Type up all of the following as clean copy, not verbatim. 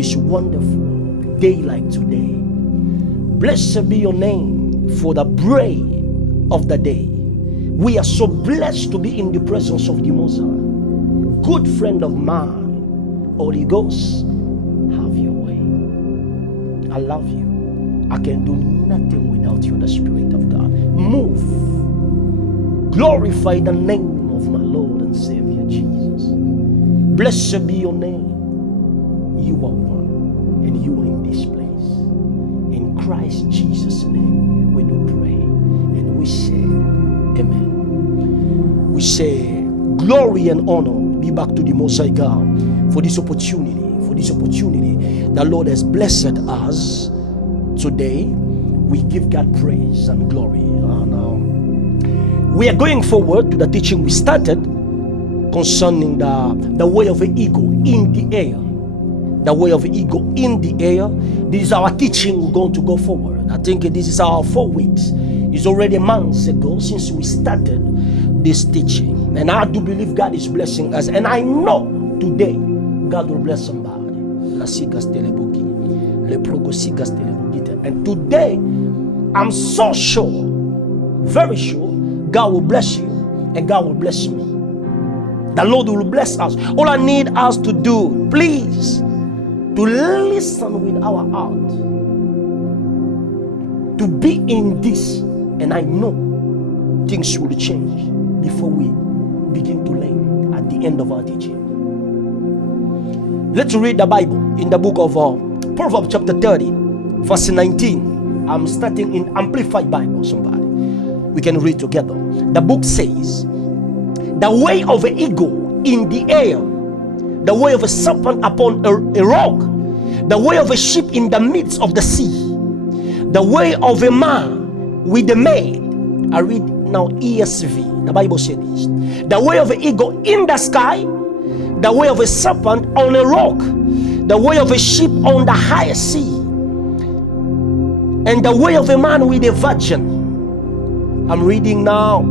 this wonderful day like today. Blessed be your name for the break of the day. We are so blessed to be in the presence of the Most High. Good friend of mine, Holy Ghost, have your way. I love you. I can do nothing without you, the Spirit of God. Move. Glorify the name of my Lord and Savior Jesus. Blessed be your name. You are one, and you are in this place. In Christ Jesus' name, we do pray, and we say, Amen. We say, glory and honor be back to the Most High God for this opportunity. The Lord has blessed us today. We give God praise and glory. And we are going forward to the teaching we started concerning the way of an eagle in the air. The way of an eagle in the air. This is our teaching. We're going to go forward. I think this is our 4 weeks. It's already months ago since we started this teaching. And I do believe God is blessing us. And I know today God will bless somebody. And today, I'm so sure, very sure, God will bless you and God will bless me. The Lord will bless us. All I need us to do, please, to listen with our heart, to be in this. And I know things will change before we begin to learn at the end of our teaching. Let's read the Bible in the book of Proverbs chapter 30, verse 19. I'm starting in Amplified Bible, somebody. We can read together. The book says, the way of an eagle in the air, the way of a serpent upon a rock, the way of a ship in the midst of the sea, the way of a man with a maid. I read now ESV. The Bible says this. The way of an eagle in the sky, the way of a serpent on a rock, the way of a ship on the high sea, and the way of a man with a virgin. I'm reading now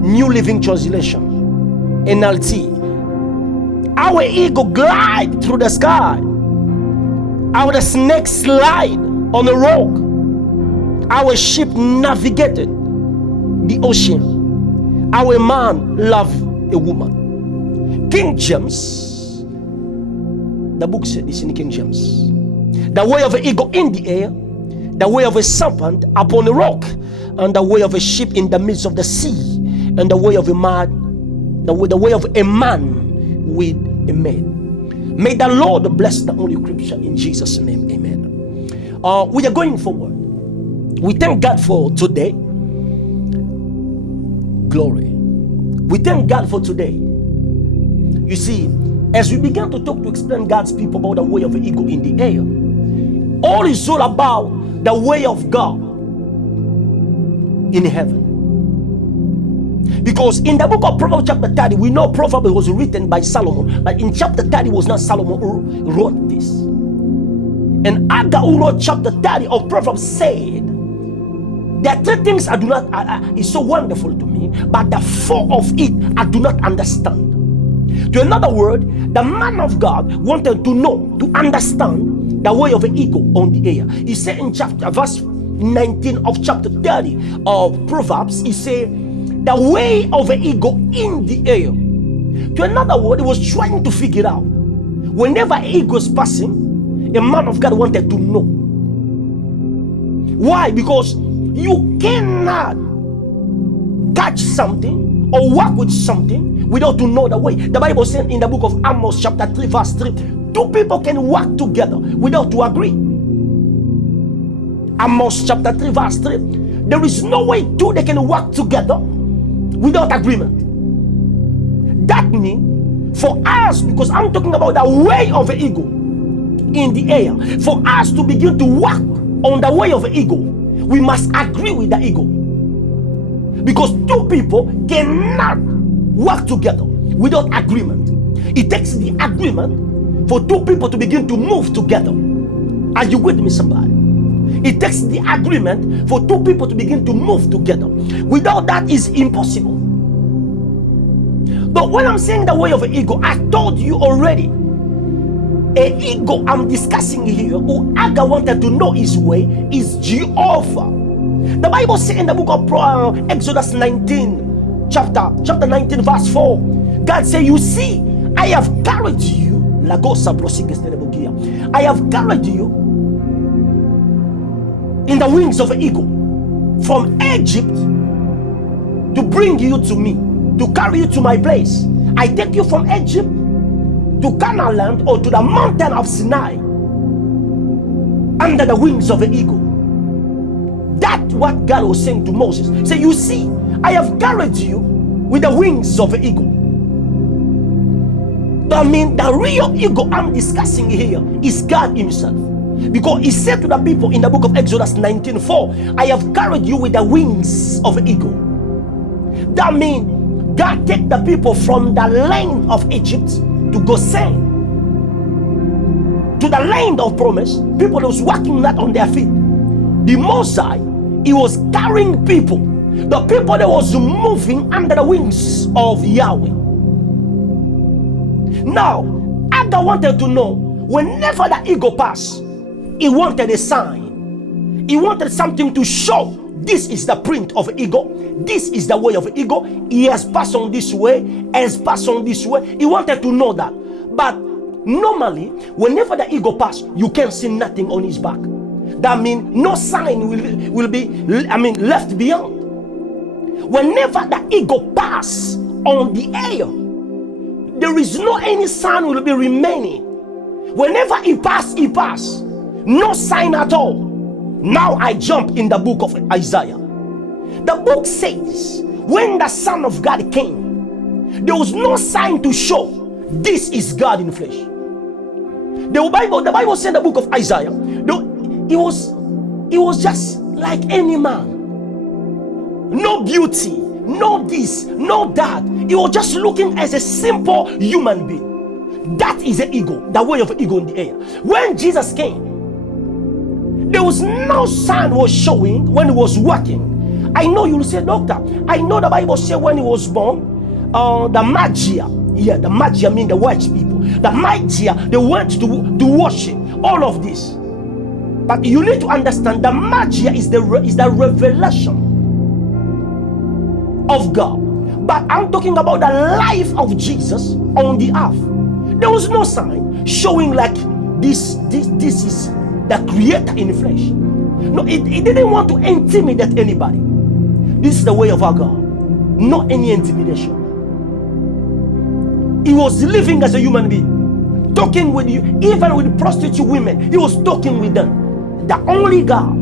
New Living Translation, NLT. Our eagle glide through the sky, our snake slide on a rock, our ship navigated the ocean, our man loved a woman. King James, the book said this in King James. The way of an eagle in the air, the way of a serpent upon a rock, and the way of a ship in the midst of the sea, and the way of a man, the way of a man with a maid. May the Lord bless the Holy Scripture in Jesus' name. Amen. We are going forward. We thank God for today. Glory. We thank God for today. You see, as we began to talk to explain God's people about the way of an eagle in the air, all is all about the way of God in heaven. Because in the book of Proverbs chapter 30, we know Proverbs was written by Solomon, but in chapter 30 it was not Solomon who wrote this. And Agar, who wrote chapter 30 of Proverbs, said, there are 3 things I do not, is so wonderful to me, but the 4 of it I do not understand. To another word, the man of God wanted to know, to understand the way of an eagle on the air. He said in verse 19 of chapter 30 of Proverbs, he said, the way of an eagle in the air. To another word, he was trying to figure out, whenever an eagle is passing, a man of God wanted to know. Why? Because you cannot catch something or work with something without to know the way. The Bible says in the book of Amos chapter 3 verse 3, 2 people can work together without to agree. Amos chapter 3 verse 3, there is no way 2 they can work together without agreement. That means for us, because I'm talking about the way of an eagle in the air, for us to begin to work on the way of an eagle, we must agree with the eagle. Because 2 people cannot work together without agreement. It takes the agreement for 2 people to begin to move together. Are you with me, somebody? It takes the agreement for 2 people to begin to move together. Without that, it's impossible. But when I'm saying the way of an eagle, I told you already A ego I'm discussing here, who Agar wanted to know his way, is Jehovah. The Bible says in the book of Exodus 19, chapter 19, verse 4, God said, you see, I have carried you, I have carried you in the wings of an eagle from Egypt to bring you to me, to carry you to my place. I take you from Egypt to Canaan land, or to the mountain of Sinai, under the wings of an eagle. That's what God was saying to Moses. Say, you see, I have carried you with the wings of an eagle. I mean, the real ego I'm discussing here is God himself. Because he said to the people in the book of Exodus 19:4, I have carried you with the wings of an eagle. That means God take the people from the land of Egypt to Goshen, to the land of promise. People was walking not on their feet. The Mosai, he was carrying people. The people that was moving under the wings of Yahweh. Now, Agar wanted to know, whenever the eagle passed, he wanted a sign. He wanted something to show, this is the print of an eagle. This is the way of an eagle. He has passed on this way, has passed on this way. He wanted to know that. But normally, whenever the eagle passes, you can't see nothing on his back. That means no sign will be left beyond. Whenever the eagle passes on the air, there is no any sign will be remaining. Whenever he pass, no sign at all. Now I jump in the book of Isaiah. The book says, when the Son of God came, there was no sign to show this is God in flesh. The Bible said in the book of Isaiah, it was just like any man. No beauty, no this, no that. He was just looking as a simple human being. That is an ego, the way of an ego in the air. When Jesus came, there was no sign was showing when he was walking. I know you will say, doctor, I know the Bible said when he was born, the Magi, the Magi mean the white people. The Magi, they went to worship, all of this. But you need to understand, the Magi is the revelation of God. But I'm talking about the life of Jesus on the earth. There was no sign showing like this is the creator in the flesh. No, it didn't want to intimidate anybody. This is the way of our God. Not any intimidation. He was living as a human being, talking with you, even with prostitute women. He was talking with them. The only God,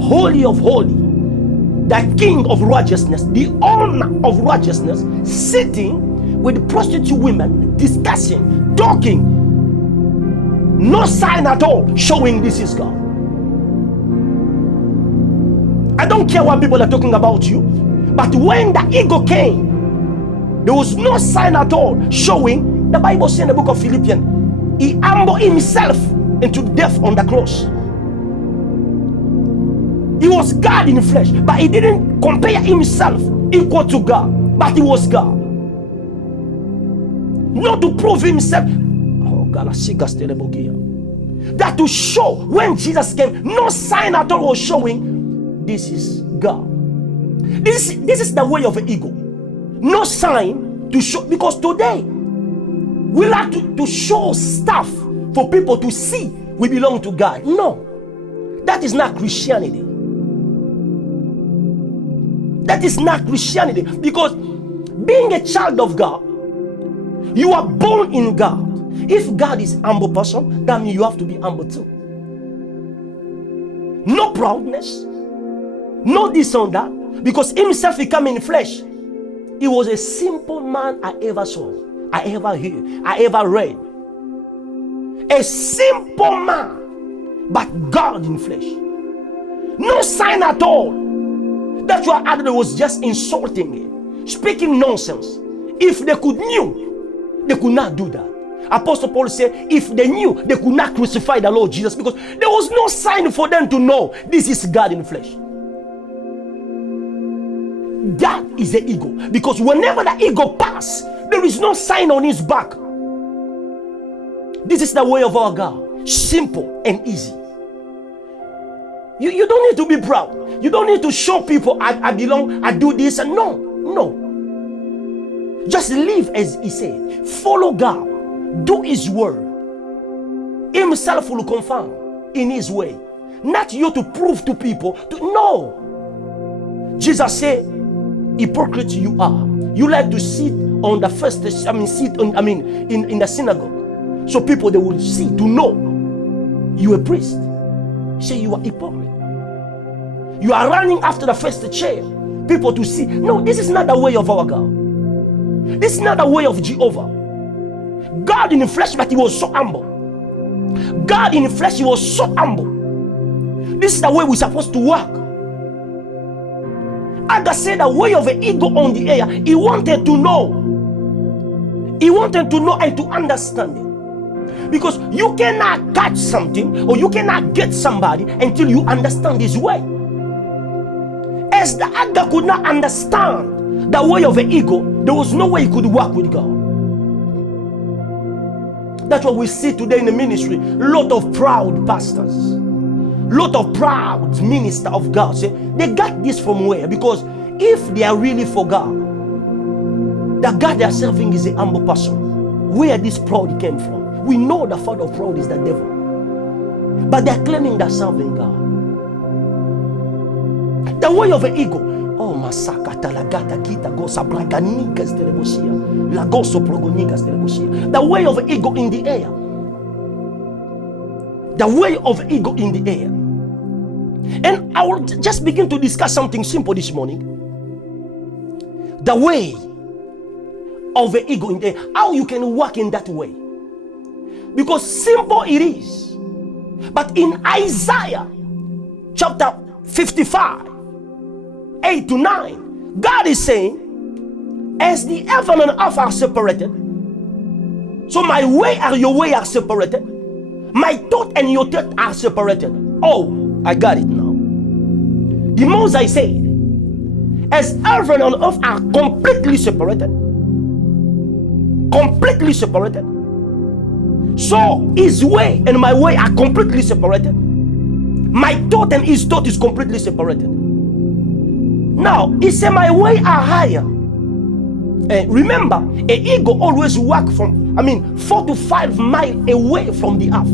holy of holy, the King of righteousness, the owner of righteousness, sitting with prostitute women, discussing, talking. No sign at all showing this is God. I don't care what people are talking about you, but when the ego came, there was no sign at all showing. The Bible says in the book of Philippians, he humbled himself into death on the cross. He was God in the flesh, but he didn't compare himself equal to God, but he was God. Not to prove himself. That to show when Jesus came, no sign at all was showing this is God. This is the way of an ego. No sign to show, because today we like to show stuff for people to see we belong to God. No, that is not Christianity. That is not Christianity, because being a child of God, you are born in God. If God is humble person, that means you have to be humble too. No proudness, no this and that, because himself he came in flesh. He was a simple man I ever saw, I ever heard, I ever read. A simple man, but God in flesh. No sign at all. That's why others was just insulting him, speaking nonsense. If they could knew, they could not do that. Apostle Paul said, if they knew, they could not crucify the Lord Jesus, because there was no sign for them to know this is God in flesh. That is the ego, because whenever the ego passes, there is no sign on his back. This is the way of our God. Simple and easy. You don't need to be proud. You don't need to show people I belong, I do this, and no. Just live as he said. Follow God. Do his word. Himself will confirm in his way. Not you to prove to people. No. Jesus said, hypocrite you are. You like to sit on the first, in the synagogue. So people, they will see, to know you a priest. Say you are hypocrite. You are running after the first chair. People to see. No, this is not the way of our God. This is not the way of Jehovah. God in the flesh, but he was so humble. God in the flesh, he was so humble. This is the way we're supposed to walk. Aga said the way of an ego on the air. He wanted to know. He wanted to know and to understand it. Because you cannot catch something or you cannot get somebody until you understand his way. As the Aga could not understand the way of an ego, there was no way he could walk with God. That's what we see today in the ministry. Lot of proud pastors, lot of proud minister of God. Say, they got this from where? Because if they are really for God, the God they are serving is a humble person. Where this proud came from? We know the father of proud is the devil, but they are claiming they're serving God. The way of an ego. Oh, masaka talagata kita gosa braganigas telebosia. Lagoso progonigas telebosia. The way of ego in the air. The way of ego in the air. And I will just begin to discuss something simple this morning. The way of the ego in the air. How you can walk in that way. Because simple it is. But in Isaiah chapter 55, 8 to 9, God is saying, as the heaven and earth are separated, so my way and your way are separated, my thought and your thought are separated. Oh, I got it now. The Moses said, as heaven and earth are completely separated, so his way and my way are completely separated. My thought and his thought is completely separated. Now, he said, my way are higher. Remember, an ego always walk from, 4 to 5 miles away from the earth.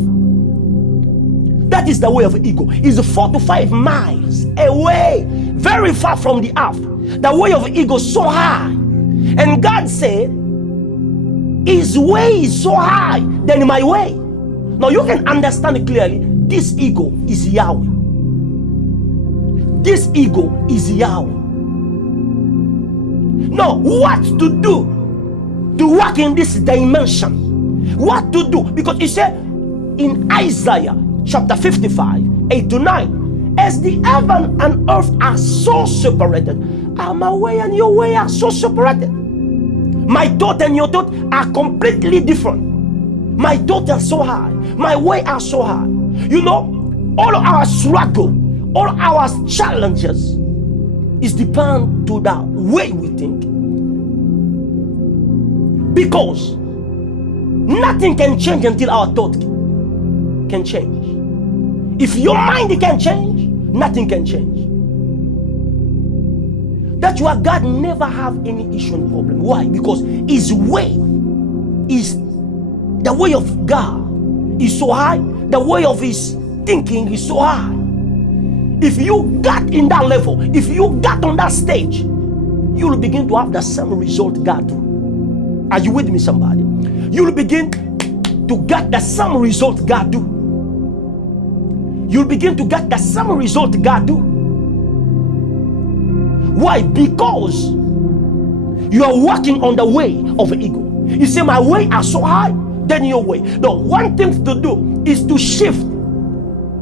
That is the way of an ego. It's 4 to 5 miles away, very far from the earth. The way of an ego is so high. And God said, his way is so high than my way. Now you can understand clearly, this ego is Yahweh. This ego is Yahweh. Now, what to do to walk in this dimension? What to do? Because he said in Isaiah chapter 55, 8 to 9, as the heaven and earth are so separated, my way and your way are so separated. My thought and your thought are completely different. My thoughts are so high. My way are so high. You know, all our struggle, all our challenges is depend to the way we think. Because nothing can change until our thought can change. If your mind can change, nothing can change. That's why God never have any issue and problem. Why? Because his way is the way of God is so high. The way of his thinking is so high. If you got in that level, if you got on that stage, you will begin to have the same result God do. Are you with me, somebody? You will begin to get the same result God do. You'll begin to get the same result God do. Why? Because you are walking on the way of ego. You say, my way are so high, then your way. No, one thing to do is to shift.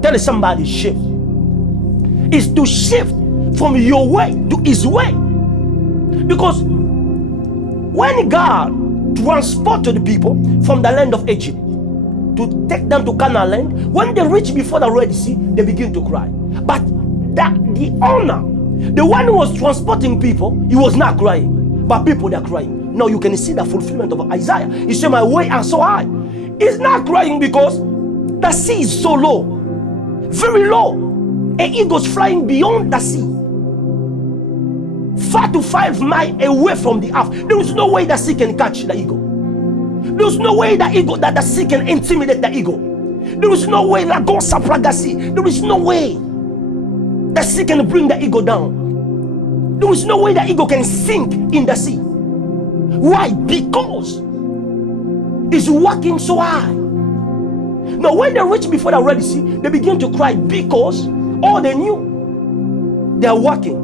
Tell somebody, shift. Is to shift from your way to his way. Because when God transported the people from the land of Egypt to take them to Canaan land, when they reach before the Red Sea, they begin to cry. But the owner, the one who was transporting people, he was not crying, but people, they are crying. Now you can see the fulfillment of Isaiah. He said, my way are so high. It's not crying because the sea is so low, very low. An eagle's flying beyond the sea, 4 to 5 miles away from the earth. There is no way the sea can catch the eagle. There's no way that the sea can intimidate the eagle. There is no way there is no way the sea can bring the eagle down. There is no way the eagle can sink in the sea. Why? Because it's walking so high. Now when they reach before the Red Sea, they begin to cry because all they knew, they are walking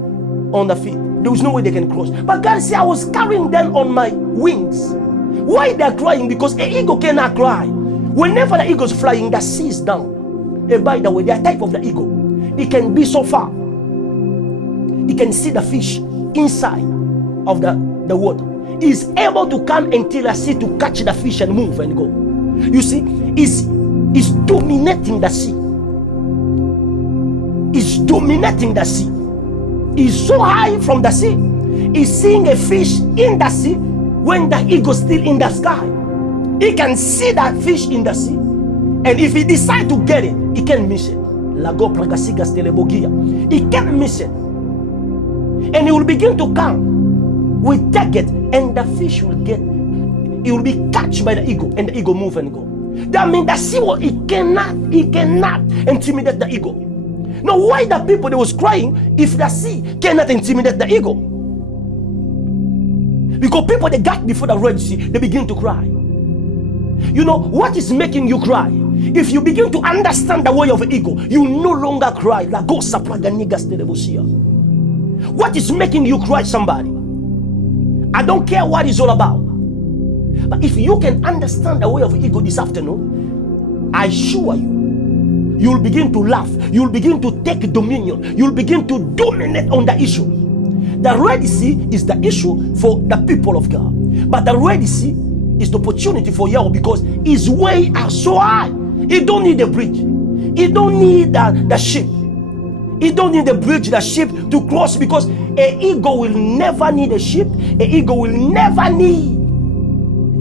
on the feet. There was no way they can cross. But God said, I was carrying them on my wings. Why they are crying? Because an eagle cannot cry. Whenever the eagle is flying, the sea is down. And by the way, the type of the eagle, it can be so far. It can see the fish inside of the water. It's able to come until the sea to catch the fish and move and go. You see, it's dominating the sea. It's dominating the sea. It's so high from the sea. It's seeing a fish in the sea when the eagle is still in the sky. He can see that fish in the sea, and if he decides to get it, he can't miss it. He can't miss it. And he will begin to come. We take it, and the fish will be catched by the eagle, and the eagle move and go. That means the sea it cannot intimidate the eagle. Now, why the people they was crying if the sea cannot intimidate the eagle? Because people they got before the Red Sea, they begin to cry. You know what is making you cry? If you begin to understand the way of an eagle, you no longer cry. What is making you cry, somebody? I don't care what it's all about. But if you can understand the way of an eagle this afternoon, I assure you, you'll begin to laugh. You'll begin to take dominion. You'll begin to dominate on the issue. The Red Sea is the issue for the people of God. But the Red Sea is the opportunity for Yahweh because his way are so high. He don't need a bridge. He don't need the ship. He don't need the bridge, the ship to cross, because an eagle will never need a ship. An eagle will never need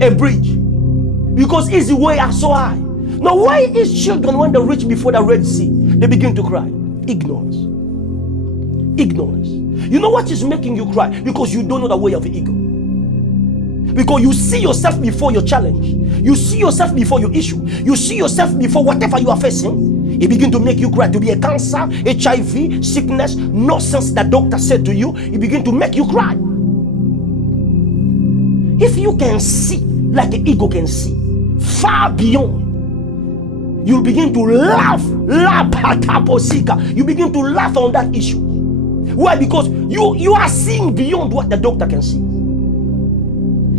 a bridge because his way are so high. Now why his children, when they reach before the Red Sea, they begin to cry? Ignorance. Ignorance. You know what is making you cry? Because you don't know the way of the eagle. Because you see yourself before your challenge. You see yourself before your issue. You see yourself before whatever you are facing. It begins to make you cry. To be a cancer, HIV, sickness, nonsense that doctor said to you, it begins to make you cry. If you can see like an eagle can see, far beyond, you'll begin to laugh. You begin to laugh on that issue. Why? Because you are seeing beyond what the doctor can see.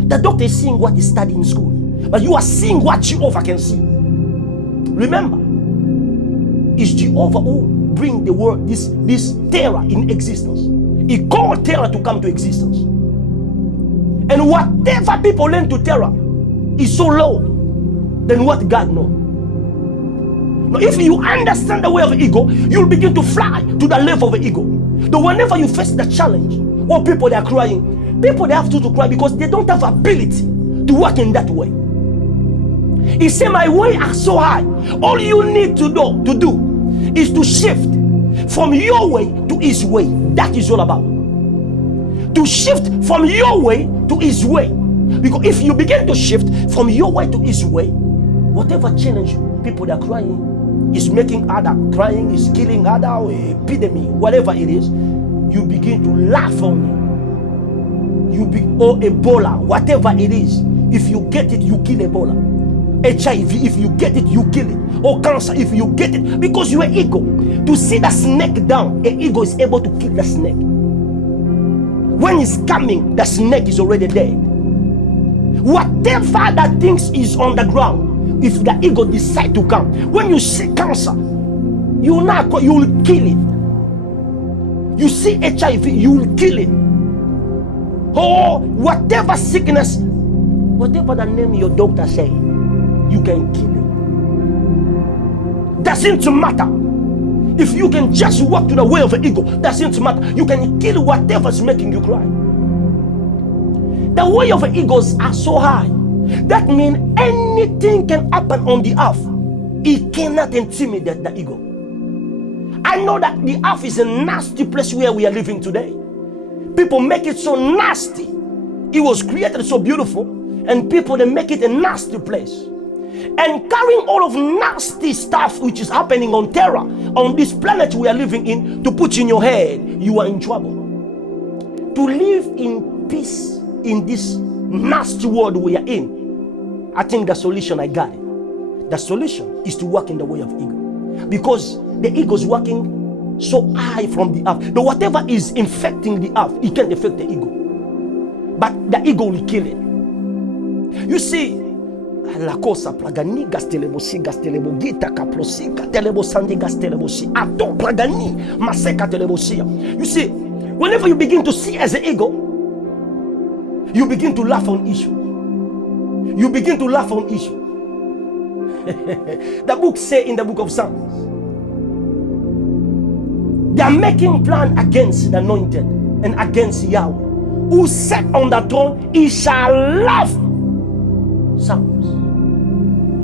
The doctor is seeing what he studied in school, but you are seeing what Jehovah can see. Remember, it's Jehovah who bring the world, this terror in existence. He called terror to come to existence. And whatever people learn to terror is so low than what God knows. Now, if you understand the way of an eagle, you'll begin to fly to the level of an eagle. Though whenever you face the challenge, or people they are crying, people they have to cry because they don't have ability to work in that way. He said, my way are so high. All you need to do is to shift from your way to his way. That is all about. To shift from your way to his way. Because if you begin to shift from your way to his way, whatever challenge people that are crying is making other crying, is killing other, epidemic, whatever it is, you begin to laugh on it. Or Ebola, whatever it is, if you get it, you kill Ebola. HIV, if you get it, you kill it. Or cancer, if you get it, because you are eagle. To see the snake down, an eagle is able to kill the snake. When it's coming, the snake is already dead. Whatever that things is on the ground, if the eagle decide to come, when you see cancer, you will kill it. You see HIV, you will kill it. Or whatever sickness, whatever the name your doctor say, you can kill it. Doesn't matter. If you can just walk to the way of an eagle, doesn't matter. You can kill whatever is making you cry. The way of eagles are so high That means anything can happen on the earth. It cannot intimidate the ego. I know that the earth is a nasty place where we are living today. People make it so nasty. It was created so beautiful, and people, they make it a nasty place. And carrying all of nasty stuff which is happening on Terra, on this planet we are living in, to put in your head, you are in trouble. To live in peace in this nasty world we are in, I think the solution, I got it. The solution is to walk in the way of ego. Because the ego is working so high from the earth. Though whatever is infecting the earth, it can't affect the ego. But the ego will kill it. You see, la cosa plagani gastelebosi gastelebogita kaplosika telebosandi gastelebosi ato plagani maseka telebosia. You see, whenever you begin to see as an ego, you begin to laugh on issue. You begin to laugh on issue. The book say in the book of Psalms, they are making plan against the anointed and against Yahweh, who sat on the throne, he shall laugh. Psalms,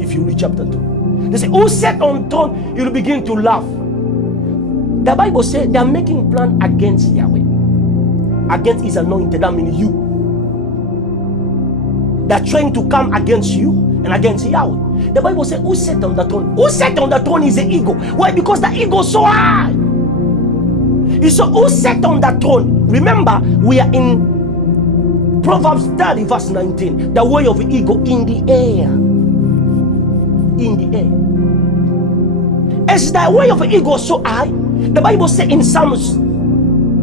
if you read chapter 2, they say, who sat on throne, you will begin to laugh. The Bible says they are making plan against Yahweh, against his anointed. That means you. They are trying to come against you and against Yahweh. The Bible says, who sat on the throne? Who sat on the throne is the ego. Why? Because the ego is so high. It's so, who sat on the throne? Remember, we are in Proverbs 30 verse 19. The way of the ego in the air. In the air. As the way of the ego so high, the Bible says in Psalms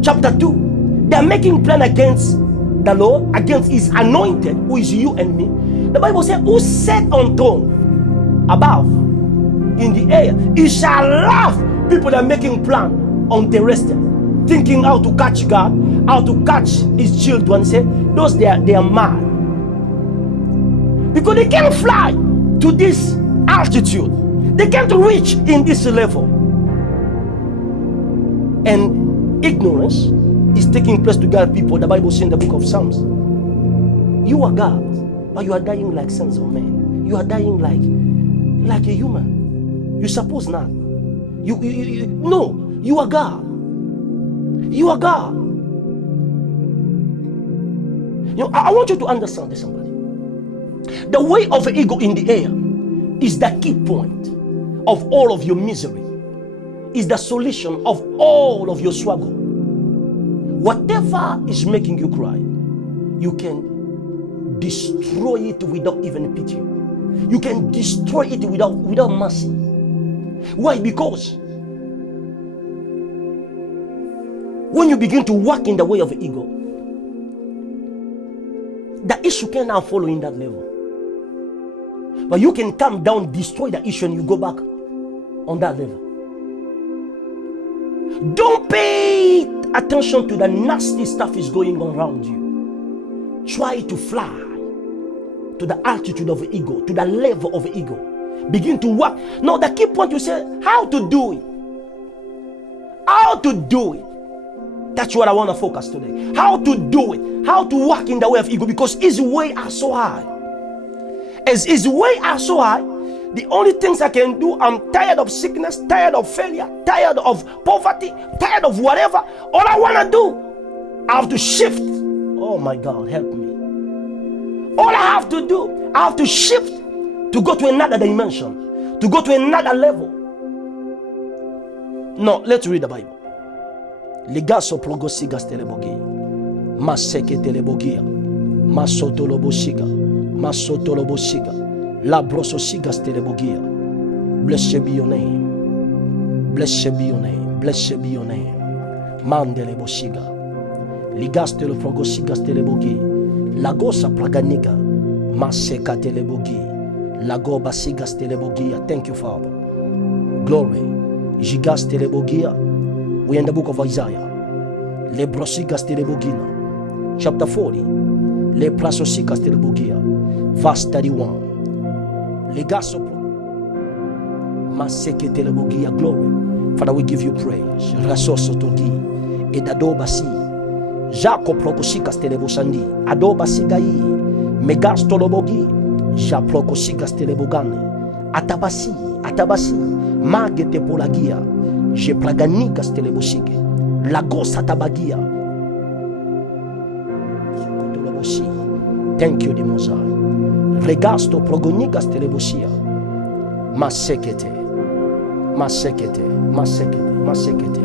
chapter 2, they are making plan against the Lord, against his anointed, who is you and me. The Bible says, who sat on throne above in the air, he shall laugh. People that are making plan on terrestrial, thinking how to catch God, how to catch his children. Say those they are mad, because they can't fly to this altitude. They can't reach in this level. And ignorance is taking place to guide people. The Bible says in the book of Psalms, you are God, but you are dying like sons of men. You are dying like a human. You suppose not. No, you are God. You are God. You know, I want you to understand this, somebody. The way of the ego in the air is the key point of all of your misery, is the solution of all of your struggle. Whatever is making you cry, you can destroy it without even pity. You can destroy it without mercy. Why? Because when you begin to walk in the way of the ego, the issue can now follow in that level. But you can come down, destroy the issue, and you go back on that level. Don't pay attention to the nasty stuff is going on around you. Try to fly to the altitude of the ego, to the level of the ego. Begin to walk. Now the key point, you say, how to do it. How to do it. That's what I want to focus today. How to do it. How to walk in the way of ego, because his way are so high. As his way are so high, the only things I can do, I'm tired of sickness, tired of failure, tired of poverty, tired of whatever. All I want to do, I have to shift. Oh my God, help me. All I have to do, I have to shift to go to another dimension, to go to another level. No, let's read the Bible. Ligaso progosigas telebogia, maseke telebogia, masotolobosiga, masotolobosiga, labrososigas telebogia. Blessed be your name. Blessed be your name. Blessed be your name. Mandelebosiga. Ligastelo progosigas telebogi. Lagosa praganiga. Maseka telebogi. Lagoba sigas telebogia. Thank you, Father. Glory. Jigas telebogia. We're in the book of Isaiah. Lebrosigas telebogina. Chapter 40. Leprasosigas telebogia. Verse 31. Legaso Maseke telebogia. Glory. Father, we give you praise. Rasoso todi. Edadoba si. Jaco prokosikas telebosandi. Adoba sigai. Megastolobogi. Japrokosigas telebogane. Atabasi, atabasi. Magete polagia. Je praganikas telebosige. Lagos atabagia. Thank you, the Most High. Regasto progonigas telebosia. Masekete. Masekete. Masekete. Masekete.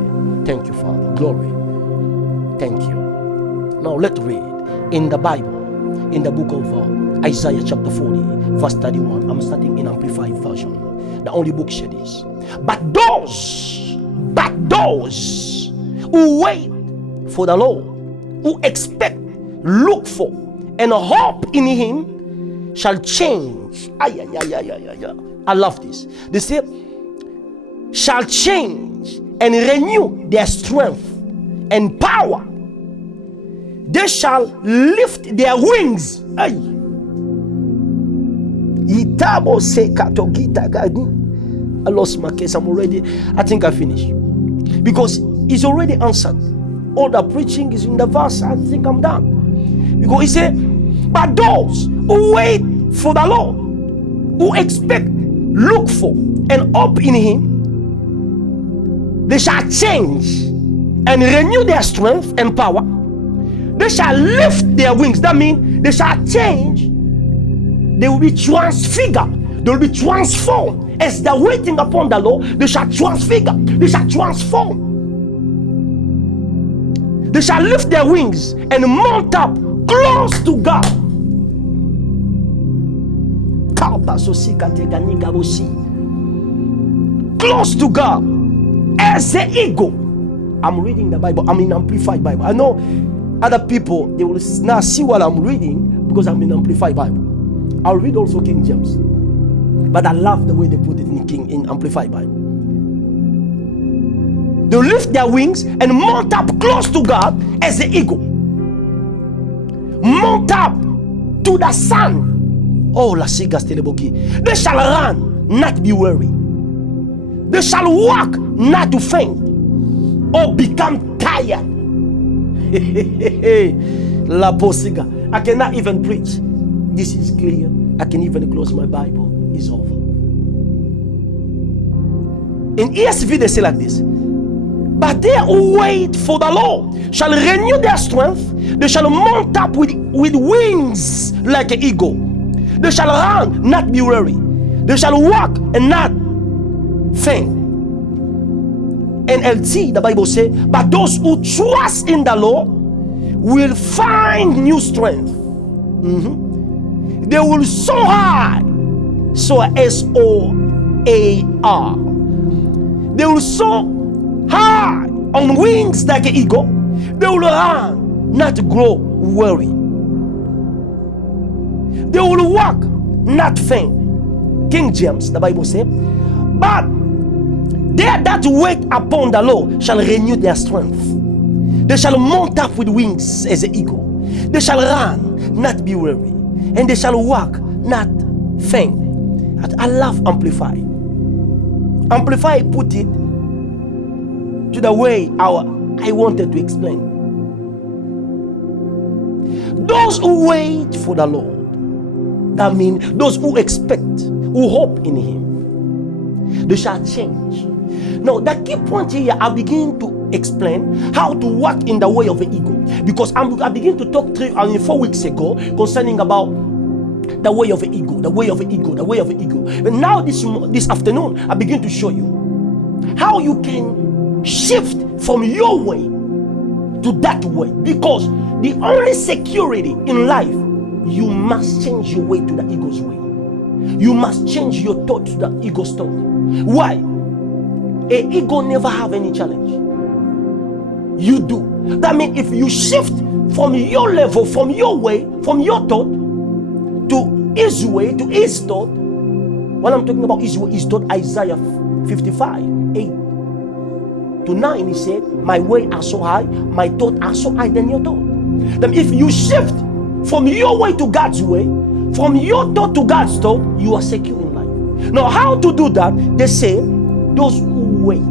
Thank you, Father. Glory. Thank you. Now let's read in the Bible, in the book of Isaiah chapter 40, verse 31. I'm starting in Amplified Version. The only book said this. But those who wait for the Lord, who expect, look for, and hope in Him, shall change. I love this. They say, shall change and renew their strength and power. They shall lift their wings. I lost my case. I think I finished. Because it's already answered. All the preaching is in the verse. I think I'm done. Because he said, but those who wait for the Lord, who expect, look for, and hope in Him, they shall change and renew their strength and power. They shall lift their wings. That means they shall change. They will be transfigured. They will be transformed. As they're waiting upon the Lord, they shall transfigure. They shall transform. They shall lift their wings and mount up close to God. Close to God as the eagle. I'm reading the Bible. I'm in Amplified Bible. I know other people, they will now see what I'm reading because I'm in Amplified Bible. I'll read also King James, but I love the way they put it in Amplified Bible. They lift their wings and mount up close to God as the eagle. Mount up to the sun. Oh, la sigas teleboki. They shall run, not be weary. They shall walk, not to faint, or become tired. La posiga. I cannot even preach. This is clear. I can even close my Bible. It's over. In ESV they say like this. But they who wait for the Lord shall renew their strength. They shall mount up with wings like an eagle. They shall run, not be weary. They shall walk and not faint. NLT, the Bible says, but those who trust in the Lord will find new strength. They will soar high. So S-O-A-R. They will soar high on wings like an eagle. They will run, not grow weary. They will walk, not faint. King James, the Bible says, but they that wait upon the Lord shall renew their strength. They shall mount up with wings as an eagle. They shall run, not be weary. And they shall walk, not faint. I love Amplify. Amplify put it to the way I wanted to explain. Those who wait for the Lord, that means those who expect, who hope in Him, they shall change. Now, the key point here, I begin to explain how to walk in the way of the eagle, because I begin to talk 4 weeks ago concerning about the way of the eagle, the way of the eagle, the way of the eagle. And now this afternoon, I begin to show you how you can shift from your way to that way, because the only security in life, you must change your way to the eagle's way. You must change your thought to the eagle's thought. Why? An eagle never have any challenge. You do. That means if you shift from your level, from your way, from your thought to his way, to his thought. What I'm talking about his way, his thought, Isaiah 55, 8 to 9, he said, my way are so high, my thoughts are so high than your thought. Then if you shift from your way to God's way, from your thought to God's thought, you are secure in life. Now, how to do that? They say, those who wait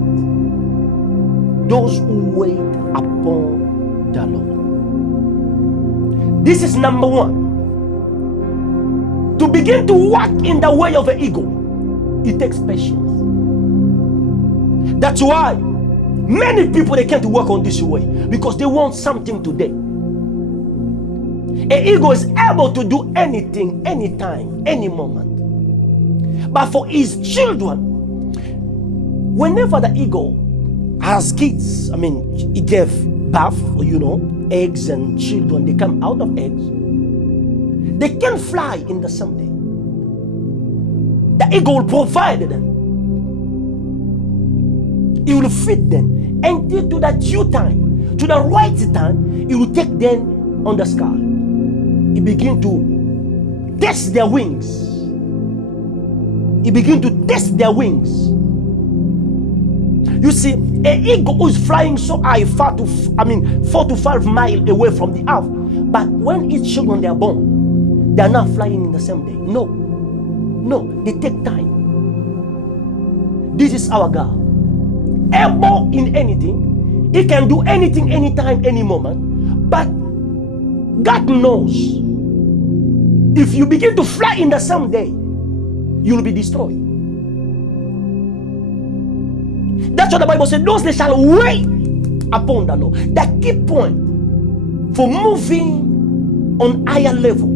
upon the Lord. This is number one. To begin to walk in the way of an eagle, it takes patience. That's why many people, they can't work on this way, because they want something today. An eagle is able to do anything, anytime, any moment. But for his children, whenever the eagle has kids, he gave birth, eggs and children, they come out of eggs. They can fly in the same day. The eagle will provide them. He will feed them until to the due time, to the right time, he will take them on the sky. He begin to test their wings. He begin to test their wings. You see, an eagle who is flying so high, 4 to 5 miles away from the earth. But when its children they are born, they are not flying in the same day. No, they take time. This is our God. Able in anything. He can do anything, anytime, any moment. But God knows, if you begin to fly in the same day, you will be destroyed. That's what the Bible said. Those that shall wait upon the Lord, that key point for moving on higher level,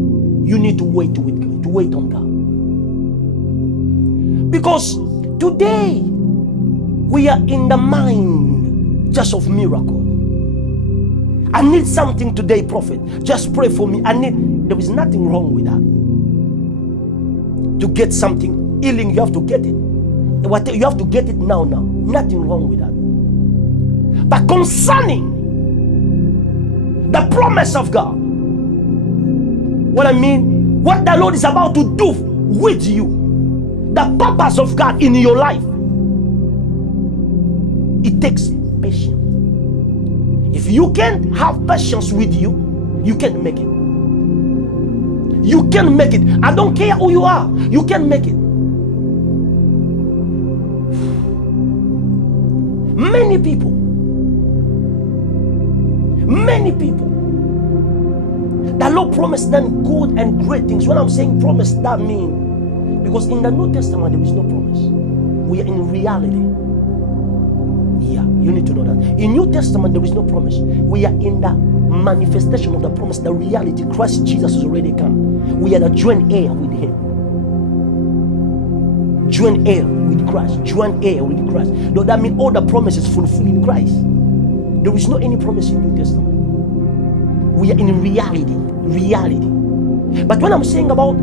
you need to wait on God. Because today we are in the mind just of miracle. I need something today, prophet. Just pray for me. There is nothing wrong with that. To get something, healing, you have to get it. You have to get it now. Nothing wrong with that. But concerning the promise of God, what the Lord is about to do with you, the purpose of God in your life, it takes patience. If you can't have patience with you can't make it. You can't make it. I don't care who you are. You can't make it. Many people, the Lord promised them good and great things. When I'm saying promise, that means, because in the New Testament there is no promise. We are in reality. Yeah, you need to know that. In New Testament there is no promise. We are in the manifestation of the promise, the reality. Christ Jesus has already come. We are the joint heir with him. Joint heir with Christ. Joint heir with Christ. No, that means all the promises fulfilled in Christ. There is no any promise in New Testament. We are in reality. But when I'm saying about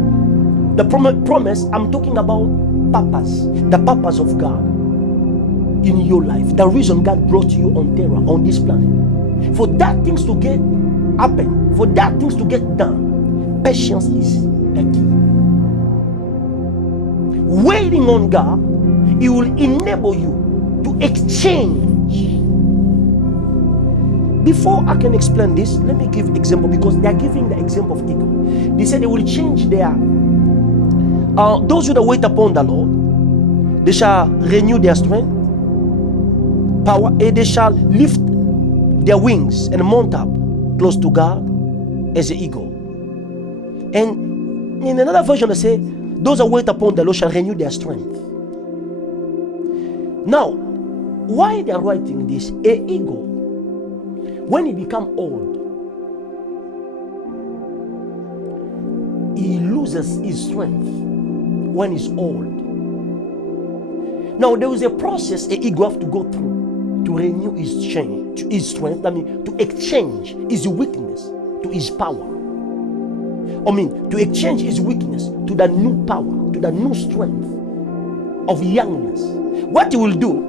the promise, I'm talking about purpose. The purpose of God in your life. The reason God brought you on Terra, on this planet. For that things to get happen, for that things to get done, patience is the key. Waiting on God, He will enable you to exchange. Before I can explain this, let me give example, because they are giving the example of eagle. They said they will change their those who wait upon the Lord, they shall renew their strength, power, and they shall lift their wings and mount up close to God as an eagle. And in another version they say, those who wait upon the Lord shall renew their strength. Now, why they are writing this? An eagle, when he become old, he loses his strength when he's old. Now, there is a process an eagle have to go through to renew his strength. To exchange his weakness to his power. To exchange his weakness to the new power, to the new strength of youngness. What he will do,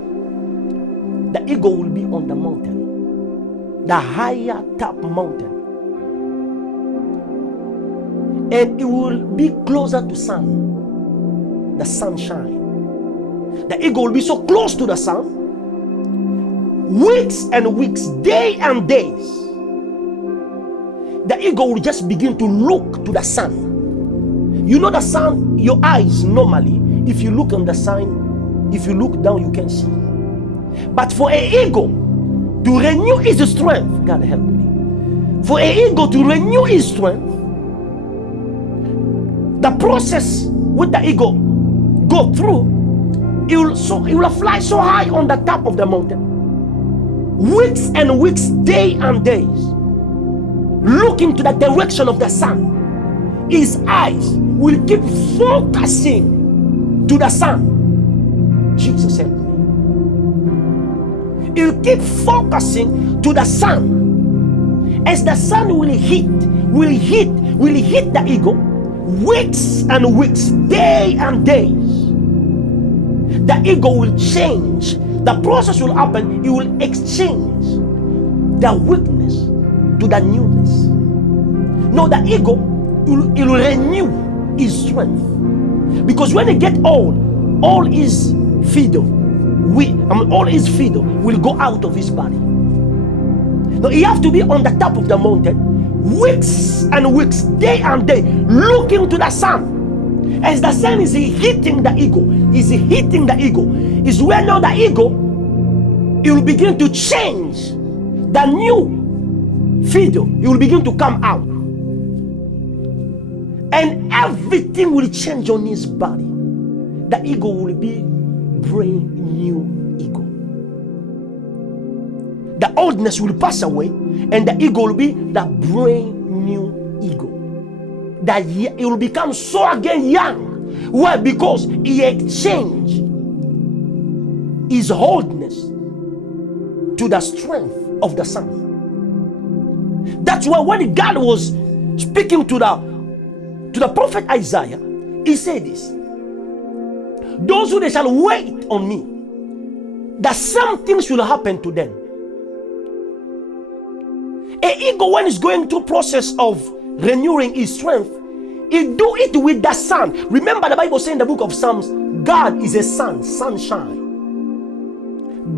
the eagle will be on the mountain, the higher top mountain, and it will be closer to sun, the sunshine. The eagle will be so close to the sun, weeks and weeks, day and days. The eagle will just begin to look to the sun. You know the sun, your eyes normally, if you look on the sun, if you look down, you can see. But for an eagle to renew his strength, God help me. For an eagle to renew his strength, the process with the eagle go through, it will fly so high on the top of the mountain, weeks and weeks, day and days, looking to the direction of the sun. His eyes will keep focusing to the sun. Jesus help me. He'll keep focusing to the sun. As the sun will hit the eagle, weeks and weeks, day and days, the eagle will change. The process will happen. It will exchange the weakness to the newness. No, the eagle, it will renew his strength. Because when he get old, all his fiddle will go out of his body. Now he have to be on the top of the mountain, weeks and weeks, day and day, looking to the sun. As the sun is hitting the eagle, is where now the eagle, it will begin to change. The new fiddle, it will begin to come out. And everything will change on his body. The eagle will be brand new eagle. The oldness will pass away, and the eagle will be the brand new eagle. That it will become so again young. Why? Because he exchanged his oldness to the strength of the sun. That's why when God was speaking to the prophet Isaiah, he said this: those who they shall wait on me, that some things will happen to them. An eagle, when it's going through process of renewing his strength, he do it with the sun. Remember the Bible saying in the book of Psalms, God is a sun, sunshine.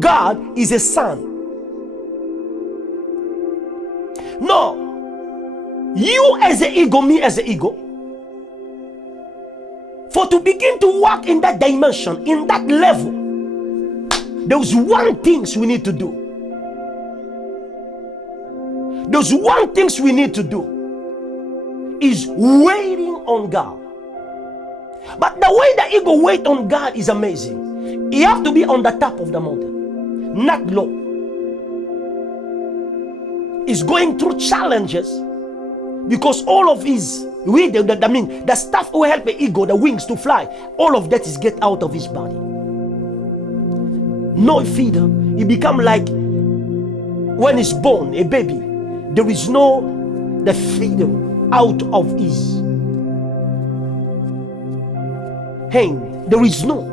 God is a sun. No, you as an eagle, me as an eagle, for to begin to walk in that dimension, in that level, there's one thing we need to do. There's one thing we need to do is waiting on God. But the way the eagle wait on God is amazing. You have to be on the top of the mountain, not low. He's going through challenges because all of his the stuff will help the eagle, the wings to fly, all of that is get out of his body. No feeder, he become like when he's born, a baby. There is no the freedom out of his hand. There is no.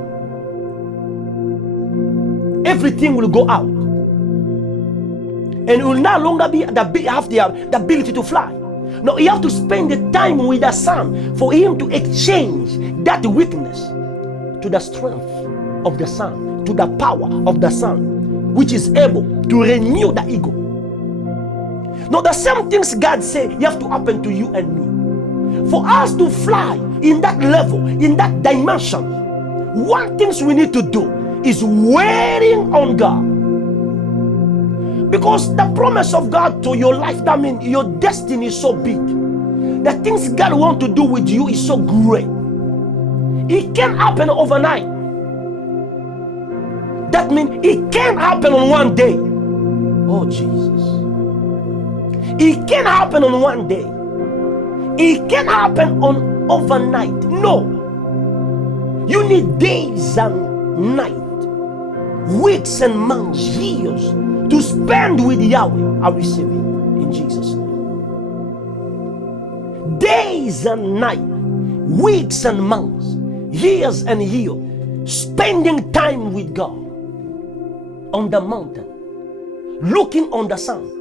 Everything will go out, and it will no longer be have the ability to fly. No, you have to spend the time with the sun for him to exchange that weakness to the strength of the sun, to the power of the sun, which is able to renew the eagle. Now, the same things God said you have to happen to you and me. For us to fly in that level, in that dimension, one thing we need to do is waiting on God. Because the promise of God to your life, that means your destiny is so big. The things God wants to do with you is so great. It can't happen overnight. That means it can't happen on one day. Oh, Jesus. It can't happen on one day. It can't happen on overnight. No. You need days and nights, weeks and months, years to spend with Yahweh. I receive it in Jesus' name. Days and nights, weeks and months, years and years, spending time with God on the mountain, looking on the sun.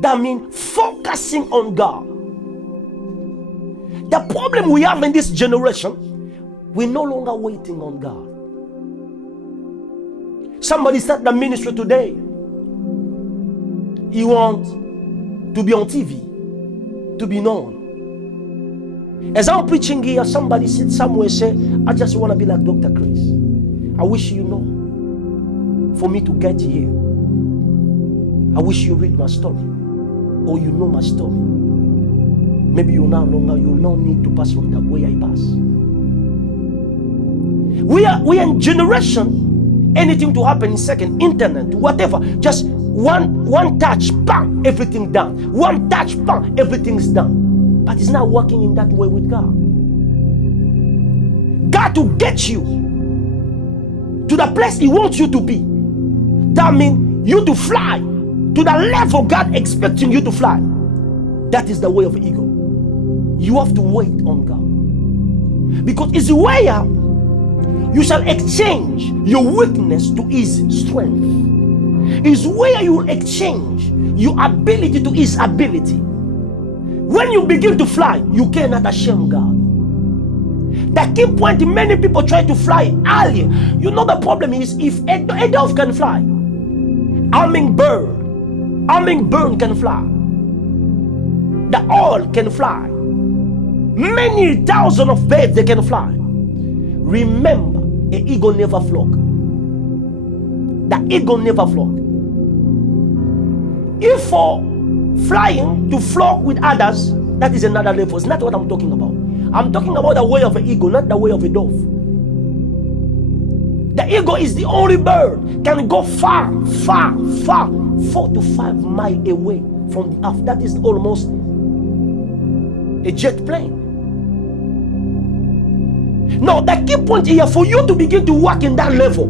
That means focusing on God. The problem we have in this generation, we're no longer waiting on God. Somebody started the ministry today. He wants to be on TV, to be known. As I'm preaching here, somebody said somewhere, say, I just want to be like Dr. Chris. I wish you know. For me to get here, I wish you read my story, or you know my story. maybe you no need to pass on the way I pass. We are in generation, anything to happen in second, internet, whatever, just one touch, bam, everything done. One touch, bam, everything's done. But it's not working in that way with God. God to get you to the place He wants you to be. That means you to fly to the level God expecting you to fly. That is the way of ego. You have to wait on God, because it's where you shall exchange your weakness to His strength. It's where you will exchange your ability to His ability. When you begin to fly, you cannot shame God. The key point, many people try to fly earlier. You know, the problem is, if a dove can fly, hummingbird can fly, the owl can fly, many thousands of birds, they can fly. Remember, an eagle never flock. The eagle never flock. If for flying to flock with others, that is another level. It's not what I'm talking about. I'm talking about the way of an eagle, not the way of a dove. The eagle is the only bird can go far, 4 to 5 miles away from the earth. That is almost a jet plane. Now, the key point here, for you to begin to work in that level,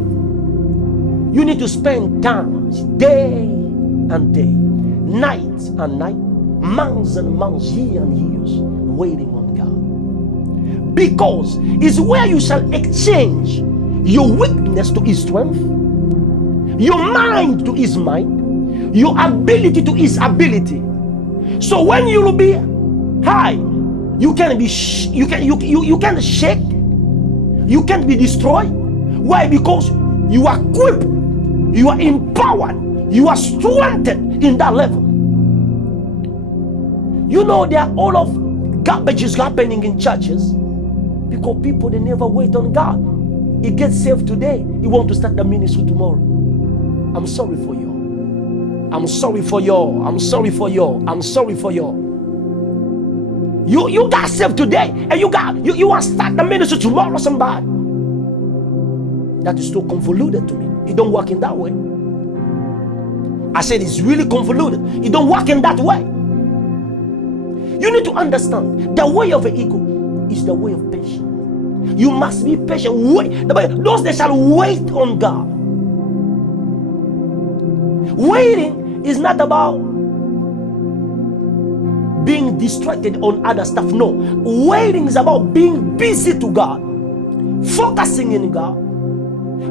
you need to spend time, day and day, night and night, months and months, years and years, waiting on God. Because it's where you shall exchange your weakness to His strength, your mind to His mind, your ability to His ability. So when you will be high, you can be you can shake, you can't be destroyed. Why? Because you are equipped, you are empowered, you are strengthened in that level. You know, there are all of garbages happening in churches because people, they never wait on God. He gets saved today, he wants to start the ministry tomorrow. I'm sorry for you. I'm sorry for you. I'm sorry for you. I'm sorry for you. You got saved today and you want to start the ministry tomorrow, somebody. That is so convoluted to me. It don't work in that way. I said it's really convoluted. It don't work in that way. You need to understand, the way of an ego is the way of patience. You must be patient. Wait. Those that shall wait on God. Waiting is not about being distracted on other stuff. No. Waiting is about being busy to God, focusing in God,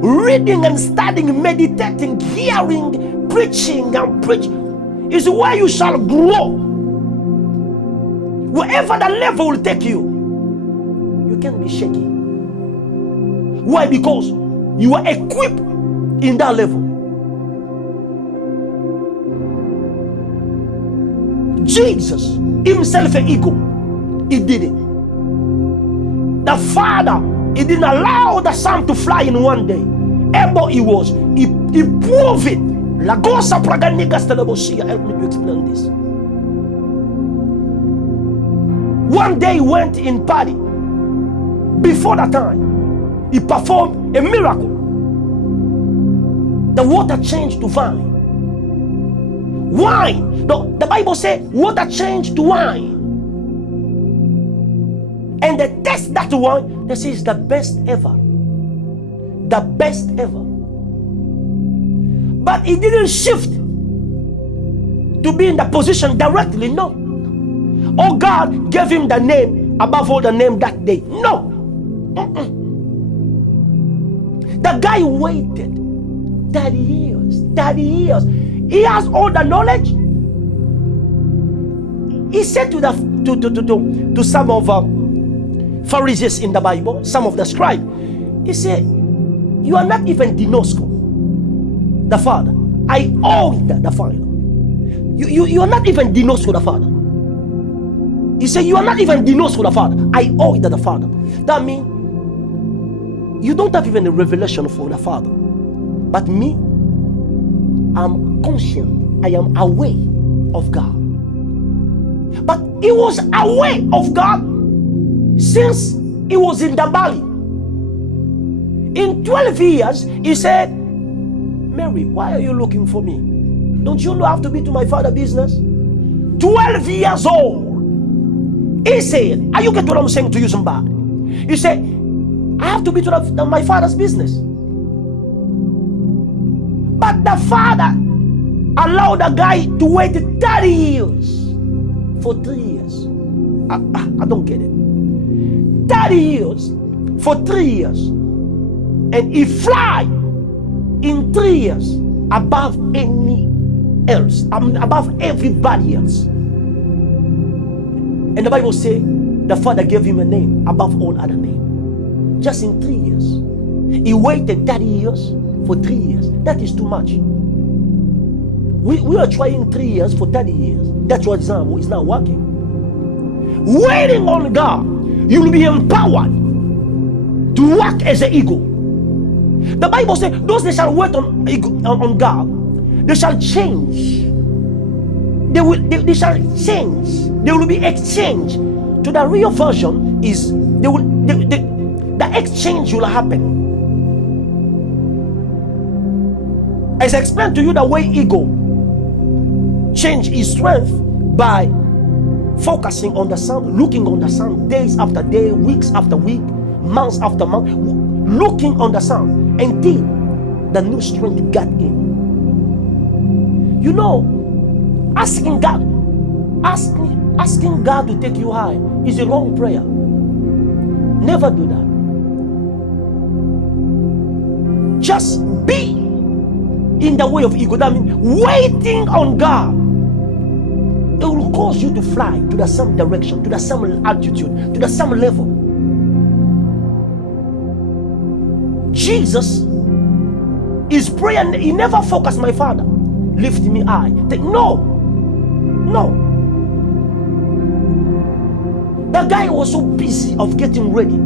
reading and studying, meditating, hearing, preaching and preaching. Is where you shall grow. Wherever the level will take you, you can't be shaky. Why? Because you are equipped in that level. Jesus himself an eagle, he did it. The Father, he didn't allow the Son to fly in one day. Able he was, he proved it. Lagosa praganigas telebosia. Help me to explain this. One day he went in party. Before that time, he performed a miracle. The water changed to wine. Wine. The Bible says water changed to wine. And they taste that wine, they say it's the best ever. The best ever. But he didn't shift to be in the position directly, no. Oh, God gave him the name above all the name that day. No. The guy waited 30 years. 30 years. He has all the knowledge. He said to some of Pharisees in the Bible, some of the scribes, he said, you are not even Dinosco, the Father. I owe the Father. You are not even Dinosco, the Father. He said, you are not even Dinosco, the Father. I owe it to the Father. That means you don't have even a revelation for the Father. But me, I'm conscient. I am aware of God. But He was aware of God since he was in the valley. In 12 years, he said, Mary, why are you looking for me? Don't you know I have to be to my father's business? 12 years old. He said, are you getting what I'm saying to you, somebody? He said, I have to be to my father's business. But the father allowed the guy to wait 30 years for 3 years. I don't get it. 30 years for 3 years. And he fly in 3 years above any else. Above everybody else. And the Bible says the father gave him a name above all other names. Just in 3 years. He waited 30 years for 3 years. That is too much. We are trying 3 years for 30 years. That's what is not working. Waiting on God, you will be empowered to work as an eagle. The Bible says those that shall wait on God, they shall change. They shall change. They will be exchanged. To the real version is the exchange will happen. As I explained to you the way eagle change his strength by focusing on the sun, looking on the sun, days after day, weeks after week, months after month, looking on the sun until the new strength got in. You know, asking God to take you high is a wrong prayer. Never do that. Just be in the way of ego. That means waiting on God. It will cause you to fly to the same direction, to the same altitude, to the same level. Jesus is praying. He never focused, my Father, lift me high. No. The guy was so busy of getting ready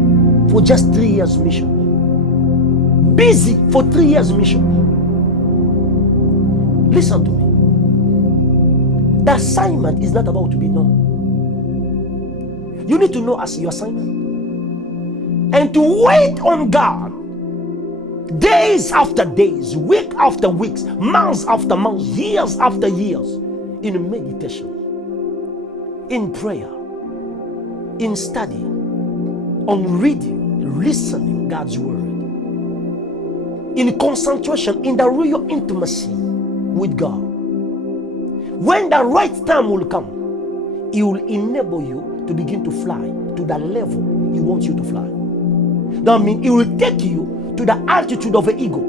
for just 3 years mission. Busy for 3 years mission. Listen to me. The assignment is not about to be known. You need to know as your assignment. And to wait on God days after days, week after weeks, months after months, years after years, in meditation, in prayer, in study, on reading, listening God's word, in concentration, in the real intimacy with God. When the right time will come, He will enable you to begin to fly to the level He wants you to fly. That means He will take you to the altitude of an eagle.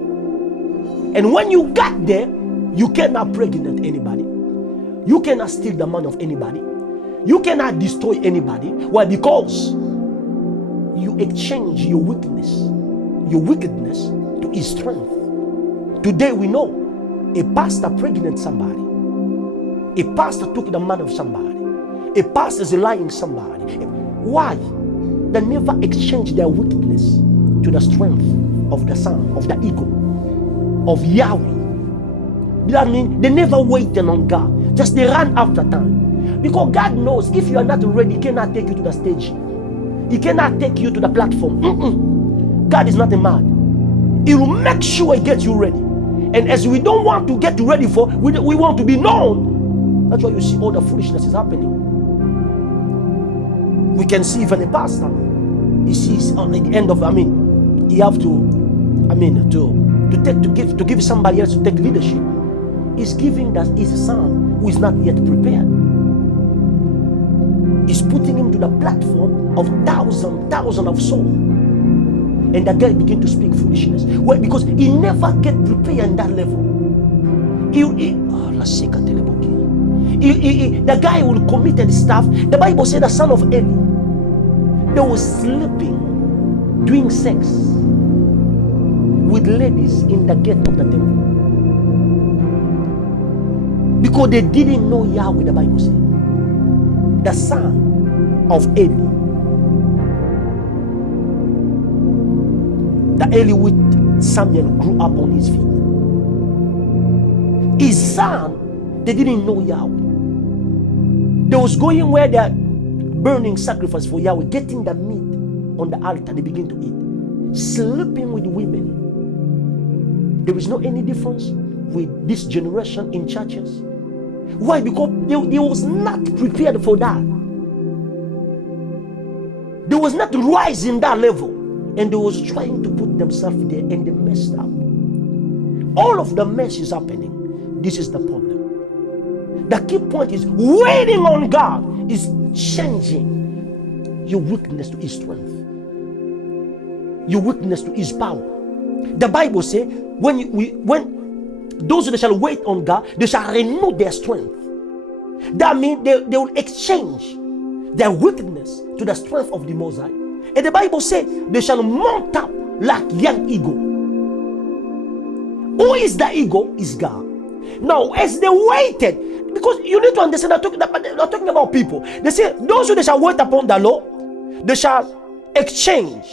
And when you got there, you cannot pregnant anybody. You cannot steal the money of anybody. You cannot destroy anybody. Why? Because you exchange your wickedness to His strength. Today we know a pastor pregnant somebody. A pastor took the money of somebody. A pastor is lying somebody. Why? They never exchange their wickedness to the strength of the Son, of the ego, of Yahweh. That means they never waited on God. Just they ran after time. Because God knows if you are not ready, He cannot take you to the stage. He cannot take you to the platform. God is not a man. He will make sure He gets you ready. And as we don't want to get ready for, we want to be known. That's why you see all the foolishness is happening. We can see even a pastor. He sees on the end of, he have to give somebody else to take leadership. He's giving that his son who is not yet prepared. He's putting him to the platform of thousands of souls. And that guy begin to speak foolishness. Why? Because he never get prepared in that level. The guy will commit stuff. The Bible said the son of Eli, they were sleeping, doing sex with ladies in the gate of the temple. Because they didn't know Yahweh, the Bible said. The son of Eli. The Eli with Samuel grew up on his feet. His son, they didn't know Yahweh. They was going where they are burning sacrifice for Yahweh, getting the meat on the altar. They begin to eat, sleeping with women. There is no any difference with this generation in churches. Why? Because they was not prepared for that. They was not rising that level, and they was trying to put themselves there, and they messed up. All of the mess is happening. This is the problem. The key point is waiting on God is changing your weakness to His strength, your weakness to His power. The Bible says when those that shall wait on God, they shall renew their strength. That means they will exchange their weakness to the strength of the Most High. And the Bible says they shall mount up like young eagle. Who is the eagle? Is God. Now, as they waited, because you need to understand, they're talking about people. They say those who they shall wait upon the Lord, they shall exchange,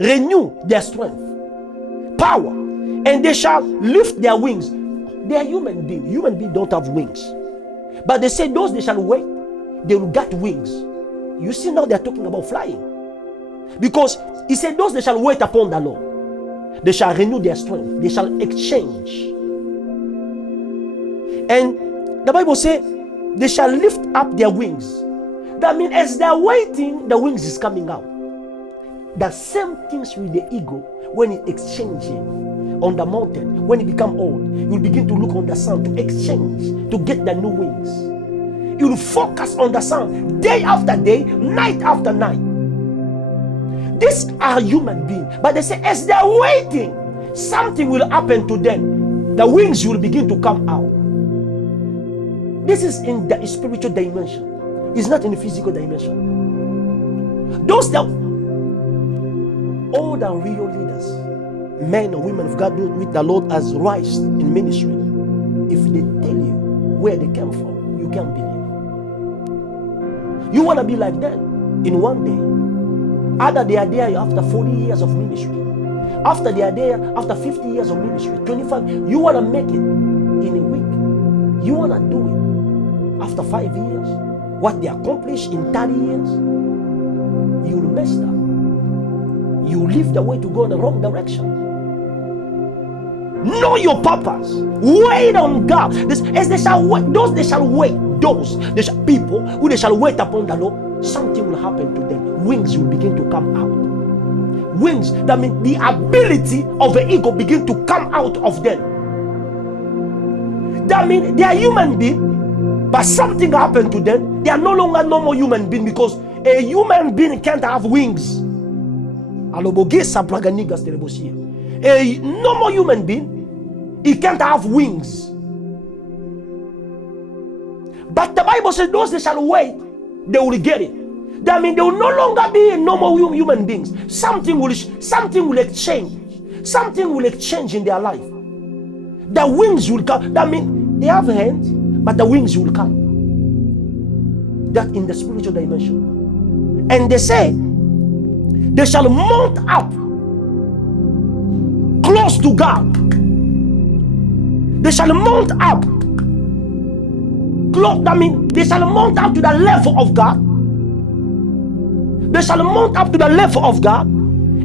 renew their strength, power, and they shall lift their wings. They are human beings. Human beings don't have wings. But they say those they shall wait, they will get wings. You see, now they're talking about flying. Because he said those they shall wait upon the Lord, they shall renew their strength, they shall exchange. And the Bible says they shall lift up their wings. That means as they're waiting, the wings is coming out. The same things with the eagle when it's exchanging on the mountain. When it become old, you will begin to look on the sun to exchange, to get the new wings. You will focus on the sun day after day, night after night. These are human beings, but they say as they're waiting, something will happen to them. The wings will begin to come out. This is in the spiritual dimension. It's not in the physical dimension. Those that all the real leaders, men and women of God with the Lord has risen in ministry, if they tell you where they came from, you can't believe. You want to be like them in one day. Either they are there after 40 years of ministry, after they are there after 50 years of ministry, 25, you want to make it in a week. You want to do it after 5 years. What they accomplished in 30 years, you will mess up. You live the way to go in the wrong direction. Know your purpose. Wait on God. As they shall wait, those they shall wait, people who they shall wait upon the Lord, something will happen to them. Wings will begin to come out. Wings, that means the ability of the eagle begin to come out of them. That means they are human beings, but something happened to them. They are no longer normal human beings, because a human being can't have wings. A normal human being, he can't have wings. But the Bible says those that shall wait, they will get it. That means they will no longer be normal human beings. Something will exchange. Something will exchange in their life. The wings will come. That means they have hands, but the wings will come. That in the spiritual dimension. And they say they shall mount up close to God. They shall mount up. That means they shall mount up to the level of God. They shall mount up to the level of God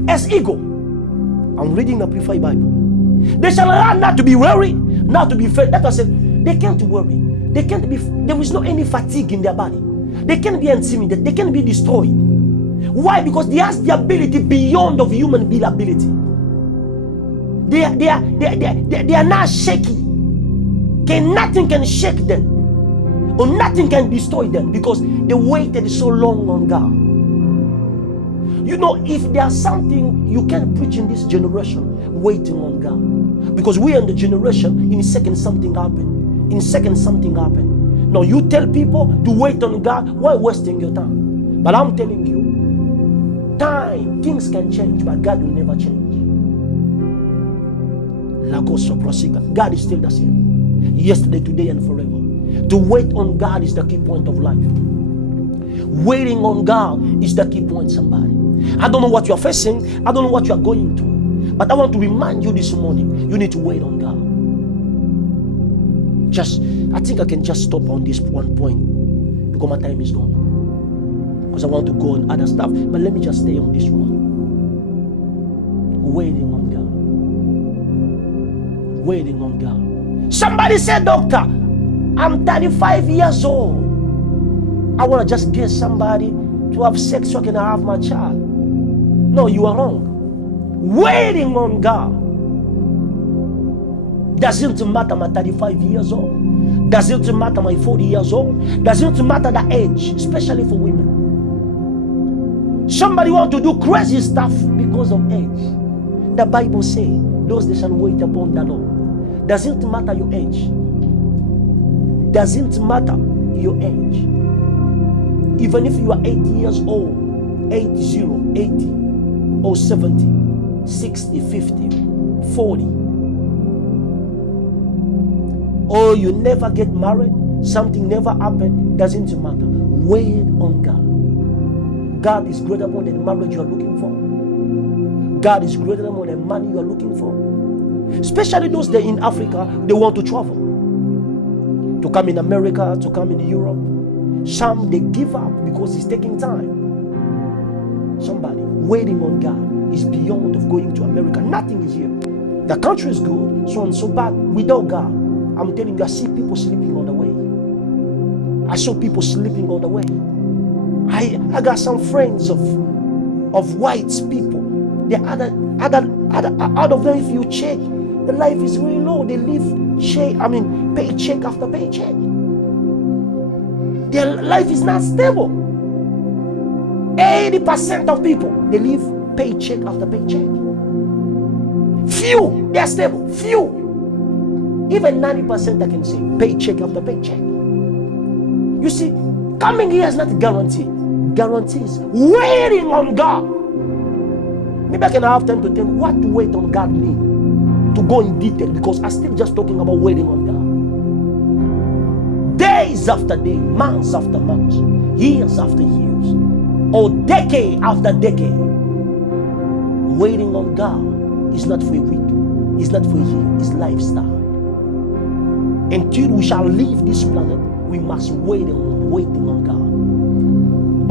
as eagle. I'm reading the Amplified Bible. They shall run, not to be weary, not to be faint. That was it. They can't worry. They can't be. There is no any fatigue in their body. They can't be intimidated. They can't be destroyed. Why? Because they has the ability beyond of human being ability. They are not shaky. Nothing can shake them, or nothing can destroy them, because they waited so long on God. You know, if there's something you can preach in this generation, waiting on God. Because we are in the generation, in a second something happened. In a second something happened. Now you tell people to wait on God, why wasting your time? But I'm telling you, time, things can change, but God will never change. God is still the same. Yesterday, today, and forever. To wait on God is the key point of life. Waiting on God is the key point, somebody. I don't know what you're facing. I don't know what you're going through. But I want to remind you this morning, you need to wait on God. I think I can just stop on this one point. because my time is gone. Because I want to go on other stuff. But let me just stay on this one. Waiting on God. Waiting on God. Somebody said, doctor, I'm 35 years old. I want to just get somebody to have sex so I can have my child. No, you are wrong. Waiting on God. Doesn't matter my 35 years old. Doesn't matter my 40 years old. Doesn't matter the age, especially for women. Somebody want to do crazy stuff because of age. The Bible says, those that shall wait upon the Lord. Doesn't matter your age. Doesn't matter your age. Even if you are 80 years old, 80, or 70, 60, 50, 40. Or you never get married, something never happened, doesn't matter. Wait on God. God is greater than the marriage you are looking for. God is greater than the money you are looking for. Especially those that in Africa, they want to travel. To come in America, to come in Europe. Some, they give up because it's taking time. Somebody waiting on God is beyond of going to America. Nothing is here. The country is good, so and so bad. Without God, I'm telling you, I see people sleeping on the way. I saw people sleeping on the way. I got some friends of white people. The other out of them, if you check, the life is really low. They live paycheck after paycheck. Their life is not stable. 80% of people, they live paycheck after paycheck. Few, they are stable. Few. Even 90% I can say paycheck after paycheck. You see, coming here is not a guarantee. Guarantees waiting on God. Maybe I can have time to tell you what to wait on God mean. To go in detail, because I'm still just talking about waiting on God. Days after day, months after months, years after years, or decade after decade. Waiting on God is not for a week, it's not for a year, it's lifestyle. Until we shall leave this planet, we must waiting on God.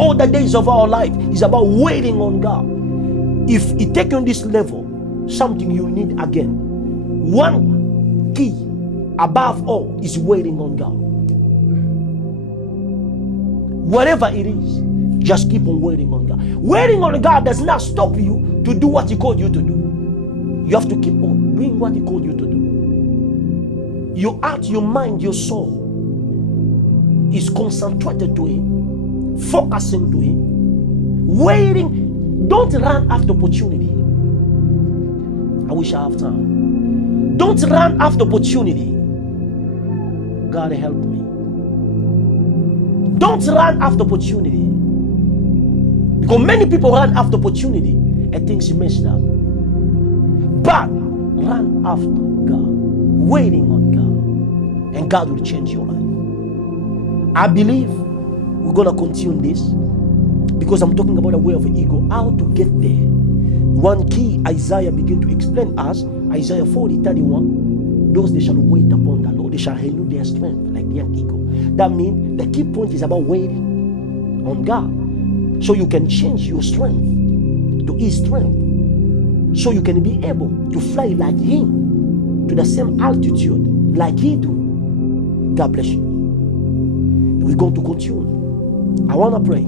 All the days of our life is about waiting on God. If it take on this level, something you need again. One key above all is waiting on God. Whatever it is, just keep on waiting on God. Waiting on God does not stop you to do what He called you to do. You have to keep on doing what He called you to do. Your heart, your mind, your soul is concentrated to Him, focusing to Him, waiting. Don't run after opportunity. I wish I have time. Don't run after opportunity. God help me. Don't run after opportunity. Because many people run after opportunity and things messed up. But run after God, waiting on God, and God will change your life. I believe we're going to continue this because I'm talking about a way of an ego, how to get there. One key Isaiah begin to explain us, Isaiah 40:31, those that shall wait upon the Lord, they shall renew their strength like the young eagle. That means the key point is about waiting on God. So you can change your strength to His strength. So you can be able to fly like Him to the same altitude like He do. God bless you. We're going to continue. I want to pray.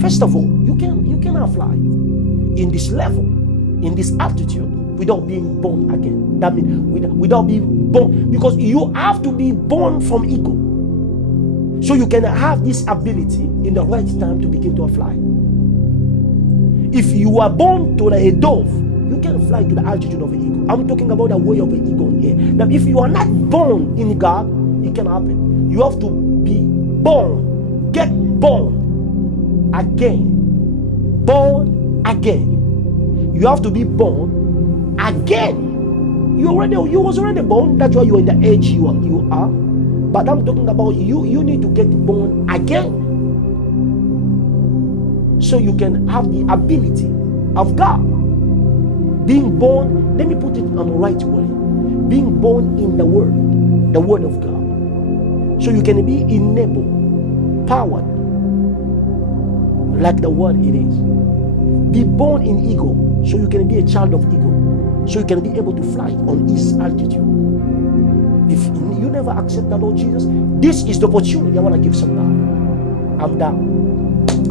First of all, you cannot fly in this level, in this altitude, without being born again. That means without being born, because you have to be born from ego. So you can have this ability in the right time to begin to fly. If you are born to a dove, you can fly to the altitude of an eagle. I'm talking about the way of an eagle in air. Now, if you are not born in God, it can happen. You have to be born, get born again. Born again. You have to be born again. You was already born. That's why you're in the age you are. But I'm talking about you need to get born again. So you can have the ability of God. Being born, let me put it on the right way. Being born in the Word of God. So you can be enabled empowered like the word it is. Be born in ego so you can be a child of ego, so you can be able to fly on his altitude. If you never accept the Lord Jesus, this is the opportunity I want to give somebody. I'm the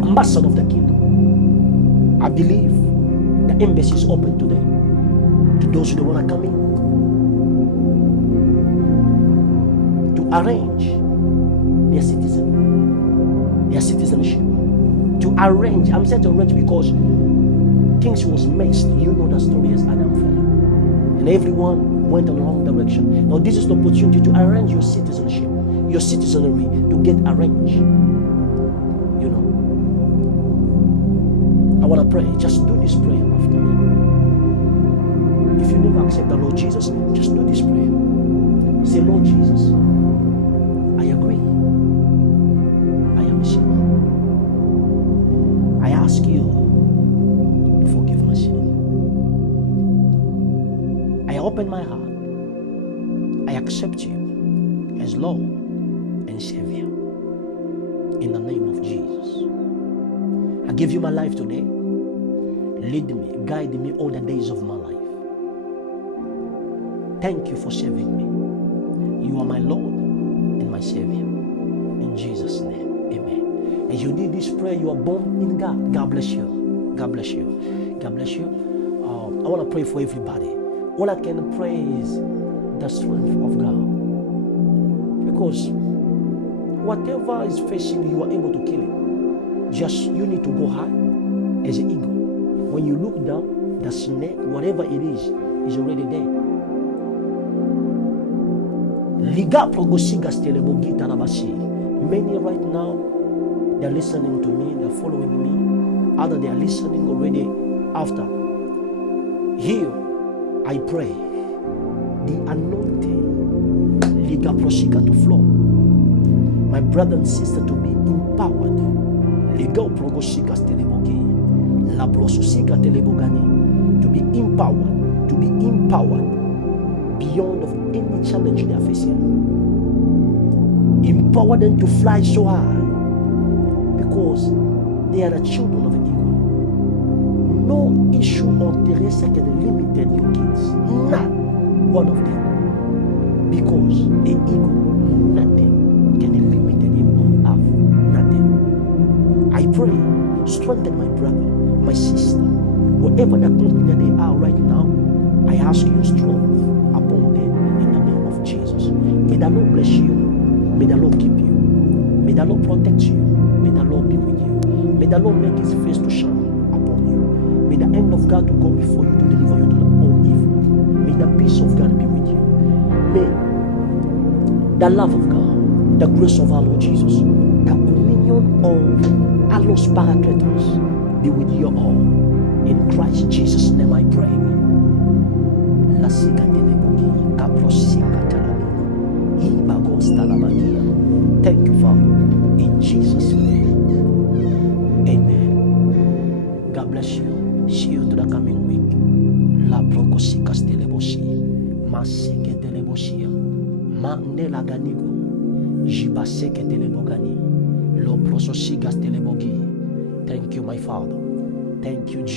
ambassador of the kingdom. I believe the embassy is open today to those who don't want to come in, to arrange their citizenship, to arrange. I'm saying to arrange because things was mixed. You know the story as Adam fell, and everyone went in the wrong direction. Now this is the opportunity to arrange your citizenship, your citizenry, to get arranged. You know, I want to pray. Just do this prayer after me. If you never accept the Lord Jesus, just do this prayer. Say, Lord Jesus, I agree. I am a sinner. I ask you to forgive my sin. I open my heart. I accept you as Lord and Savior. In the name of Jesus. I give you my life today. Lead me, guide me all the days of my life. Thank you for saving me. You are my Lord and my Savior. In Jesus' name, amen. As you did this prayer, you are born in God. God bless you. God bless you. God bless you. I want to pray for everybody. All I can pray is the strength of God. Because whatever is facing you, are able to kill it. Just you need to go high as an eagle. When you look down, the snake, whatever it is already there. Many right now, they're listening to me, they're following me. Other they are listening already after. Here, I pray the anointing to flow. My brother and sister to be empowered. To be empowered beyond of any challenge they are facing. Empower them to fly so high because they are the children of an eagle. No issue on Teresa can limit your kids. Not one of them. Because an eagle, nothing can limit him on earth. Nothing. I pray, strengthen my brother, my sister, wherever the continent they are right now. I ask your strength upon them in the name of Jesus. May the Lord bless you. May the Lord keep you. May the Lord protect you. May the Lord be with you. May the Lord make his face to shine upon you. May the hand of God to go before you to deliver you to all evil. May the peace of God be with you. May the love of God, the grace of our Lord Jesus, the communion of Allos Paracletos be with you all. In Christ Jesus' name I pray. Thank you, Father. In Jesus' name. Amen. God bless you. See you to the coming week. La Procosikas Telebosi. Masike Telebosia. Mandela Ganigo. Jibaseke Telebogani. Lo Prososigas Telebogi. Thank you, my Father. Thank you, Jesus.